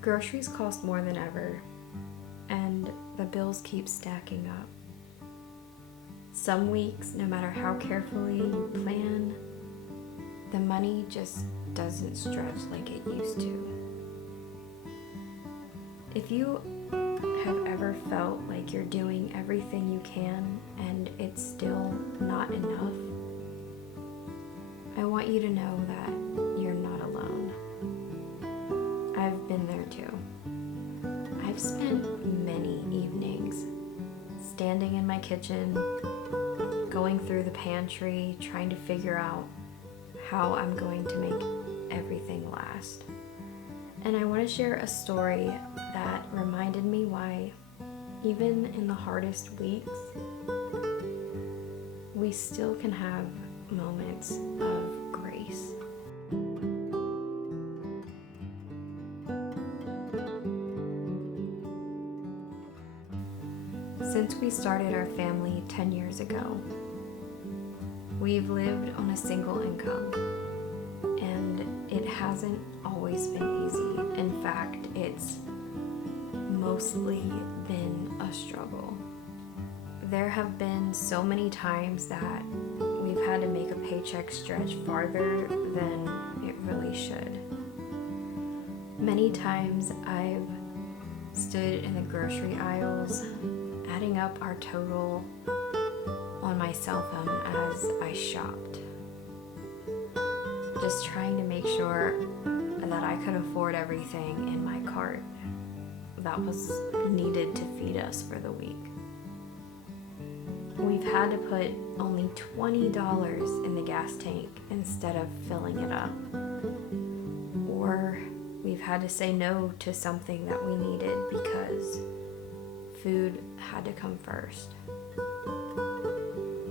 Groceries cost more than ever, and the bills keep stacking up. Some weeks, no matter how carefully you plan, the money just doesn't stretch like it used to. If you have ever felt like you're doing everything you can and it's still not enough, I want you to know that you're not alone. I've been there too. I've spent many evenings standing in my kitchen, going through the pantry, trying to figure out how I'm going to make everything last. And I want to share a story that reminded me why, even in the hardest weeks, we still can have moments of grace. Since we started our family 10 years ago, we've lived on a single income, and it hasn't always been easy. In fact, it's mostly been a struggle. There have been so many times that we've had to make a paycheck stretch farther than it really should. Many times I've stood in the grocery aisles, adding up our total on my cell phone as I shopped, just trying to make sure that I could afford everything in my cart that was needed to feed us for the week. We've had to put only $20 in the gas tank instead of filling it up. Or we've had to say no to something that we needed because food had to come first.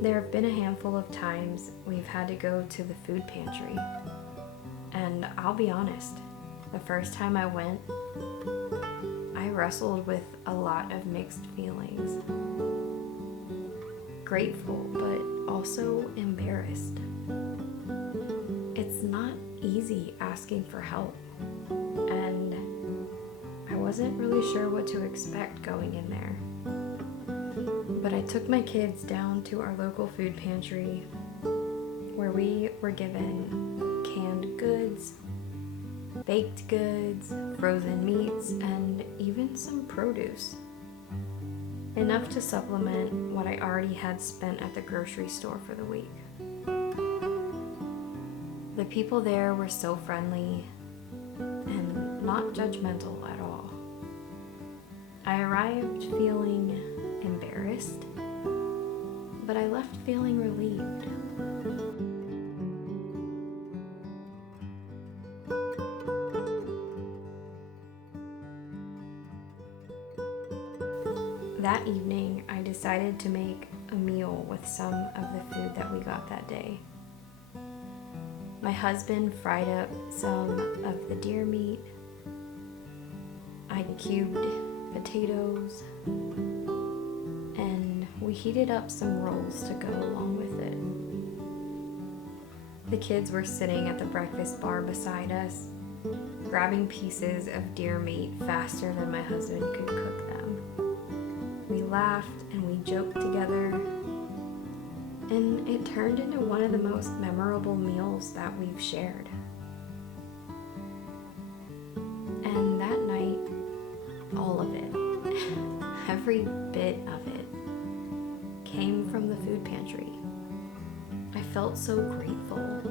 There have been a handful of times we've had to go to the food pantry. And I'll be honest, the first time I went, I wrestled with a lot of mixed feelings. Grateful, but also embarrassed. It's not easy asking for help, and I wasn't really sure what to expect going in there. But I took my kids down to our local food pantry where we were given canned goods, baked goods, frozen meats, and even some produce. Enough to supplement what I already had spent at the grocery store for the week. The people there were so friendly and not judgmental at all. I arrived feeling embarrassed, but I left feeling relieved. That evening, I decided to make a meal with some of the food that we got that day. My husband fried up some of the deer meat. I cubed potatoes, and we heated up some rolls to go along with it. The kids were sitting at the breakfast bar beside us, grabbing pieces of deer meat faster than my husband could cook them. We laughed and we joked together, and it turned into one of the most memorable meals that we've shared. And that night, all of it, every bit of it, came from the food pantry. I felt so grateful.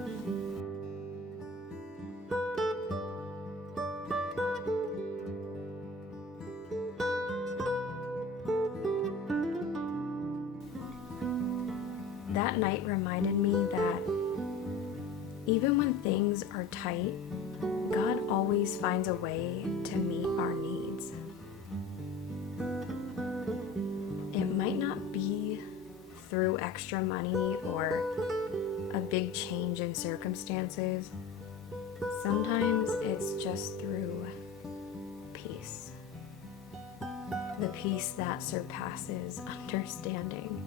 That night reminded me that even when things are tight, God always finds a way to meet our needs. It might not be through extra money or a big change in circumstances. Sometimes it's just through peace. The peace that surpasses understanding.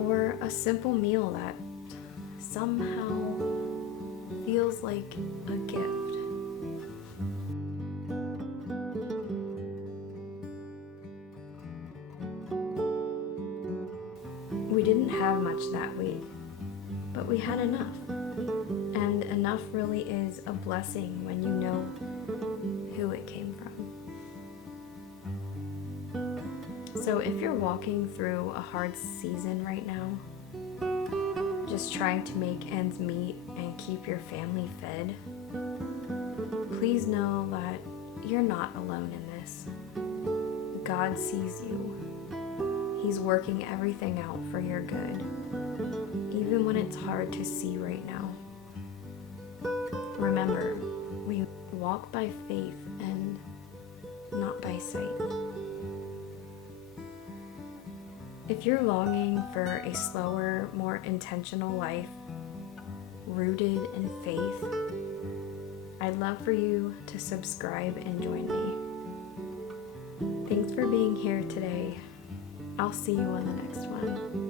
Or a simple meal that somehow feels like a gift. but we had enough. And enough really is a blessing when you know who it came from. So if you're walking through a hard season right now, just trying to make ends meet and keep your family fed, please know that you're not alone in this. God sees you. He's working everything out for your good, even when it's hard to see right now. Remember, we walk by faith and not by sight. If you're longing for a slower, more intentional life rooted in faith, I'd love for you to subscribe and join me. Thanks for being here today. I'll see you on the next one.